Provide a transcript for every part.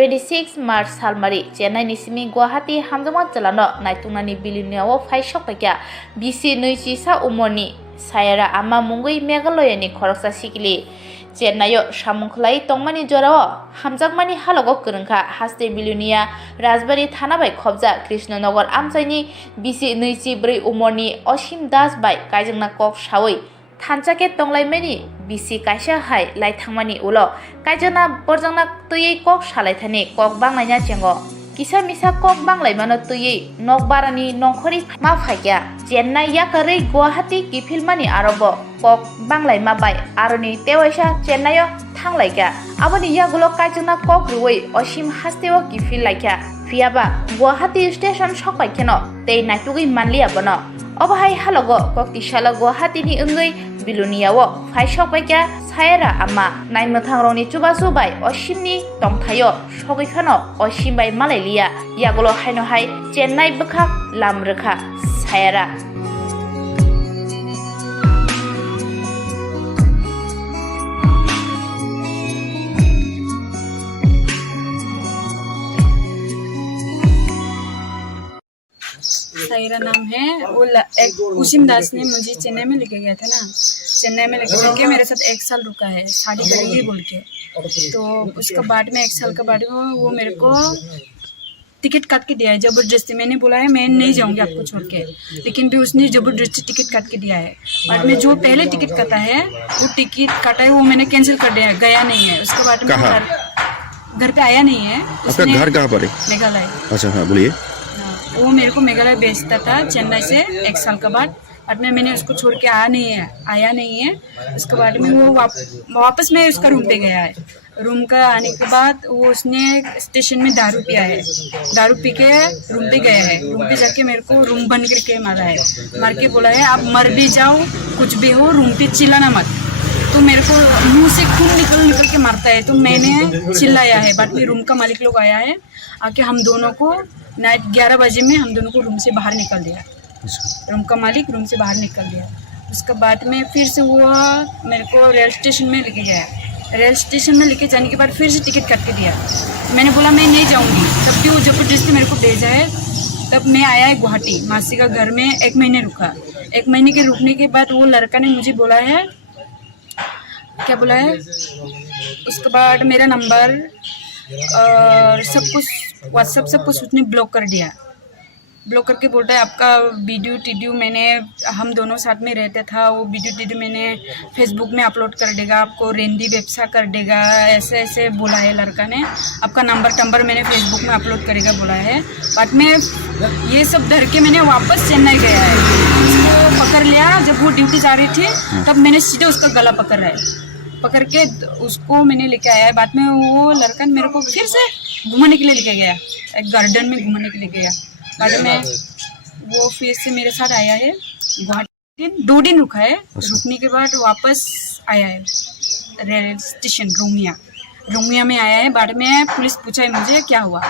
26 मार्च सालमारी चेन्नई निसिमी गुवाहाटी हामदमा चलानो नाइतुंगनानि बिलिनियाव फाइसक पाइका बिसि 20 उमरनि सायरा आमा मुंगै मेघालयनि खरकसा सिकिलि चेन्नईआव सामुखलाय तंमानि जराव हामजाकमानि हालगो गोरोंखा हास्ते बिलिनिया राजबारी थाना बाय खबजा कृष्णनगर आमसाइनि बिसि 24 उमरनि असीम दास बाय कायजोंना कक सावै थानचाके तंलायमानि बिसि कायसा हाय लायथांमानि उलो कायजना बरजांना तयै कक सालायथानि कक बांलायना चेंगो किसा मिसा कक बांलायमानो तयै नक बारानि नंखरि मा फायगा चेन्नई याकारै गुवाहाटी किफिलमानि आरबो कक बांलायमा बाय आरोनि तेवैसा चेन्नईआव थांलायगा आबनि यागुलो कायजना कक रुवै असीम हास्तेव किफिल लायखा फियाबा गुवाहाटी स्टेशन सकपायखेनो तै नायतुगै मानलिया बनो अबहाय हालगो कक्तिशाला गुवाहाटीनि ओंगै बिलुनियाव फाइसकबायका सायरा आमा नायमोथांरंनि चुबासु बाय असीमनि तंथायो सगैखानो असीम बाय मालायलिया यागुलो हायनो हाय चेन्नई बखा लामरोखा सायरा सायरा नाम है। वो उसीम दास ने मुझे चेन्नई में लेके गया था ना, चेन्नई में लेके जाके मेरे साथ 1 साल रुका है शादी करेगी बोल के। तो उसका बाद में 1 साल के बाद में वो मेरे को टिकट काट के दिया है जबरदस्ती। मैंने बोला है मैं नहीं जाऊंगी आपको छोड़ के, लेकिन भी उसने जबरदस्ती टिकट काट के दिया है। बाद में जो पहले टिकट काटा है वो टिकट काटा है वो मैंने कैंसिल कर दिया, गया नहीं है। उसके बाद में घर पे आया नहीं है। आपका घर कहाँ पर है? मेघालय। अच्छा हाँ बोलिए। वो मेरे को मेघालय भेजता था चेन्नई से 1 साल के बाद में मैंने उसको छोड़ के आया नहीं है। उसके बाद में वो वापस में उसका रूम पे गया है। रूम का आने के बाद वो उसने स्टेशन में दारू पिया है, दारू पी के रूम पे गया है। रूम पे जाके मेरे को रूम बंद करके मारा है, मार के बोला है आप मर भी जाओ कुछ भी हो रूम पे चिल्लाना मत। तो मेरे को मुंह से खून निकल के मारता है। तो मैंने चिल्लाया है। बाद में रूम का मालिक लोग आया है, आके हम दोनों को नाइट 11 बजे में हम दोनों को रूम से बाहर निकल दिया। रूम का मालिक रूम से बाहर निकल दिया। उसके बाद में फिर से वो मेरे को रेल स्टेशन में लेके गया। रेल स्टेशन में लेके जाने के बाद फिर से टिकट काट के दिया। मैंने बोला मैं नहीं जाऊंगी, तब भी वो जबरदस्ती मेरे को भेजा है। तब मैं आया है गुवाहाटी मासी का घर में 1 महीने रुका। 1 महीने के रुकने के बाद वो लड़का ने मुझे बोला है, क्या बोला है, उसके बाद मेरा नंबर और सब कुछ व्हाट्सएप सब कुछ उसने ब्लॉक कर दिया। ब्लॉक करके बोलता है आपका वीडियो टीडियो मैंने हम दोनों साथ में रहता था, वो वीडियो टीडियो मैंने फेसबुक में अपलोड कर देगा, आपको रेंडी व्यवसाय कर देगा, ऐसे ऐसे बोला है लड़का ने। आपका नंबर मैंने फेसबुक में अपलोड करेगा बोला है। बाद में ये सब डर के मैंने वापस चेन्नई गया है। उसको पकड़ लिया जब वो ड्यूटी जा रही थी, तब मैंने सीधे उसका गला पकड़ के उसको मैंने लेके आया है। बाद में वो लड़का मेरे को फिर से घुमाने के लिए लेके गया, एक गार्डन में घुमाने के लिए गया। बाद में वो फिर से मेरे साथ आया है गुवाहाटी। 2 दिन रुका है। रुकने के बाद वापस आया है रेल स्टेशन रोमिया में आया है। बाद में पुलिस पूछा है मुझे क्या हुआ,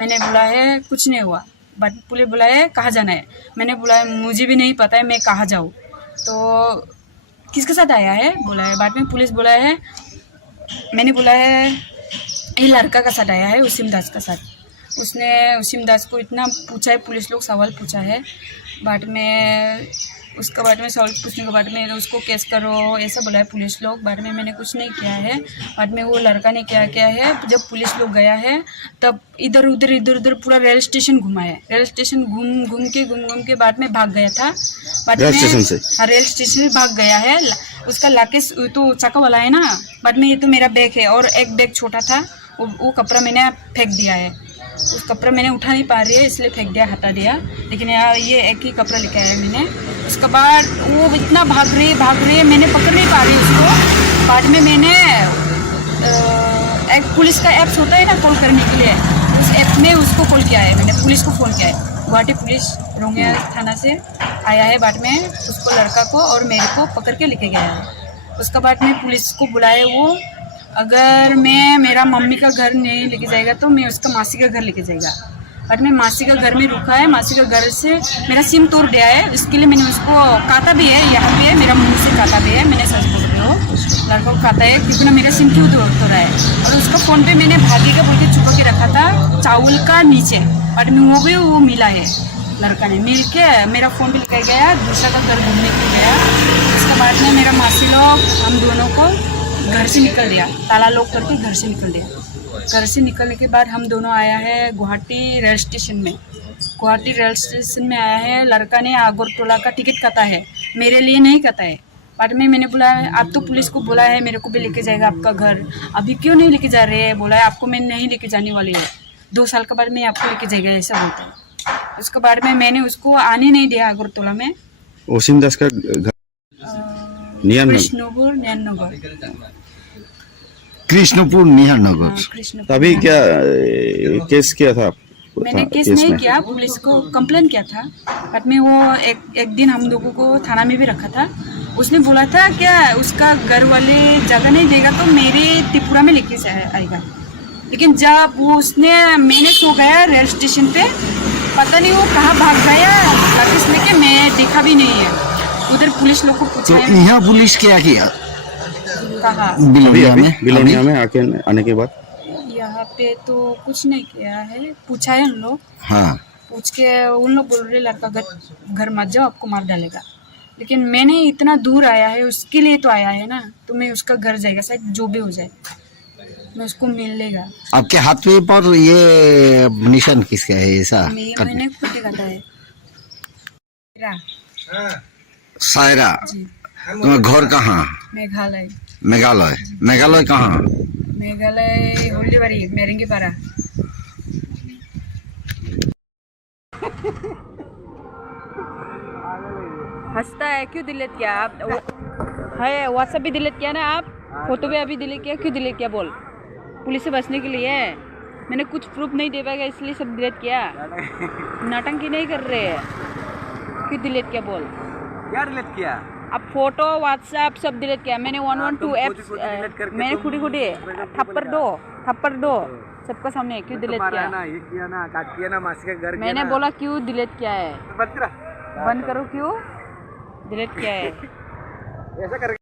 मैंने बोला है कुछ नहीं हुआ। बाद में पुलिस बोला है कहाँ जाना है, मैंने बोला है मुझे भी नहीं पता है मैं कहाँ जाऊँ। तो किसके साथ आया है बोला है। बाद में पुलिस बोला है, मैंने बोला है ये लड़का का साथ आया है उसीम दास का साथ। उसने उसीम दास को इतना पूछा है, पुलिस लोग सवाल पूछा है। बाद में उसके बाद में सवाल पूछने के बाद में उसको केस करो ऐसा बोला है पुलिस लोग। बाद में मैंने कुछ नहीं किया है। बाद में वो लड़का ने क्या किया है, जब पुलिस लोग गया है तब इधर उधर पूरा रेल स्टेशन घुमा है। रेल स्टेशन घूम के बाद में भाग गया था। बाद में रेल स्टेशन से भाग गया है। उसका लाकेश तो चाका वाला है ना। बाद में ये तो मेरा बैग है और एक बैग छोटा था, वो कपड़ा मैंने फेंक दिया है। उस कपड़ा मैंने उठा नहीं पा रही है इसलिए फेंक दिया, हटा दिया। लेकिन यार ये एक ही कपड़ा लेके आया मैंने। उसके बाद वो इतना भाग रही मैंने पकड़ नहीं पा रही उसको। बाद में मैंने एक पुलिस का ऐप्स होता है ना कॉल करने के लिए, उस ऐप में उसको कॉल किया है मैंने, पुलिस को फ़ोन किया है। गुवाहाटी पुलिस रोंगिया थाना से आया है। बाद में उसको लड़का को और मेरे को पकड़ के लेके गया है। उसके बाद में पुलिस को बुलाया वो, अगर मैं मेरा मम्मी का घर नहीं लेके जाएगा तो मैं उसका मासी का घर लेके जाएगा। बट मैं मासी का घर में रुका है। मासी का घर से मेरा सिम तोड़ दिया है, इसके लिए मैंने उसको काटा भी है, यहाँ पे मेरा मुंह से काटा भी है। मैंने सच बोल रही हूँ। लड़का को कहता है कि ना मेरा सिम क्यों तो रहा है। और उसका फ़ोन पे मैंने भागी का बोल के छुपा के रखा था चावल का नीचे, बट में वो भी वो मिला है। लड़का ने मिल के मेरा फ़ोन भी लेकर गया, दूसरा का घर घूमने के गया। उसके बाद में मेरा मासी लोग हम दोनों को घर से निकल दिया, ताला लॉक करके घर से निकल दिया। घर से निकलने के बाद हम दोनों आया है गुवाहाटी रेल स्टेशन में। गुवाहाटी रेल स्टेशन में आया है, लड़का ने आगरतला का टिकट काटा है, मेरे लिए नहीं काटा है। बाद में मैंने बोला आप तो पुलिस को बोला है मेरे को भी लेके जाएगा आपका घर, अभी क्यों नहीं लेके जा रहे हैं? बोला है आपको मैं नहीं लेके जाने वाली है, 2 साल के बाद मैं आपको लेके जाएगा, ऐसा बोलता है। उसके बाद में मैंने उसको आने नहीं दिया आगरतला में। वसीम दास का घर कृष्णपुर नैननगर। कृष्णपुर निहारनगर। हाँ, कृष्णपुर। तभी क्या केस किया था? मैंने केस नहीं किया, पुलिस को कंप्लेन किया था। बट में वो एक दिन हम लोगों को थाना में भी रखा था। उसने बोला था क्या उसका घर वाले जगह नहीं देगा तो मेरे त्रिपुरा में लेके आएगा। लेकिन जब वो उसने मैंने सो गया रेल स्टेशन पे, पता नहीं वो कहाँ भाग गया, लाठीस लेके मैं देखा भी नहीं है। उधर पुलिस लोग को पूछा तो यहाँ पुलिस क्या किया? कहा बिलोनिया में आने के बाद यहाँ पे तो कुछ नहीं किया है, पूछा है उन लोग। हाँ, पूछ के उन लोग बोल रहे लड़का घर मत जाओ आपको मार डालेगा। लेकिन मैंने इतना दूर आया है उसके लिए तो आया है ना, तो मैं उसका घर जाएगा, शायद जो भी हो जाए मैं उसको मिल लेगा। आपके हाथ में पर ये निशान किसका है? ऐसा मैंने खुद ही काटा है। सायरा, जी। तुम्हारा घर कहाँ? मेघालय। मेघालय। मेघालय कहाँ? मेघालय होलीबारी मेरेंगीपारा। हंसता है क्यों? डिलीट किया आप? है व्हाट्सएप भी डिलीट किया ना आप? फोटो भी अभी डिलीट किया, क्यों डिलीट किया? बोल। पुलिस से बचने के लिए। मैंने कुछ प्रूफ नहीं दे पाएगा इसलिए सब डिलीट किया। नाटंकी नहीं कर रहे हैं, क्यों डिलीट किया? बोल। क्या डिलीट किया? अब फोटो व्हाट्सएप सब डिलीट किया मैंने। 112 ऐप्स मैंने खुदी थप्पड़ दो सबका सामने, क्यों डिलीट किया? ये किया ना, काट किया ना, मासी का घर मैंने बोला क्यों डिलीट किया है? बंद करा, बंद करो, क्यों डिलीट किया है? ऐसा कर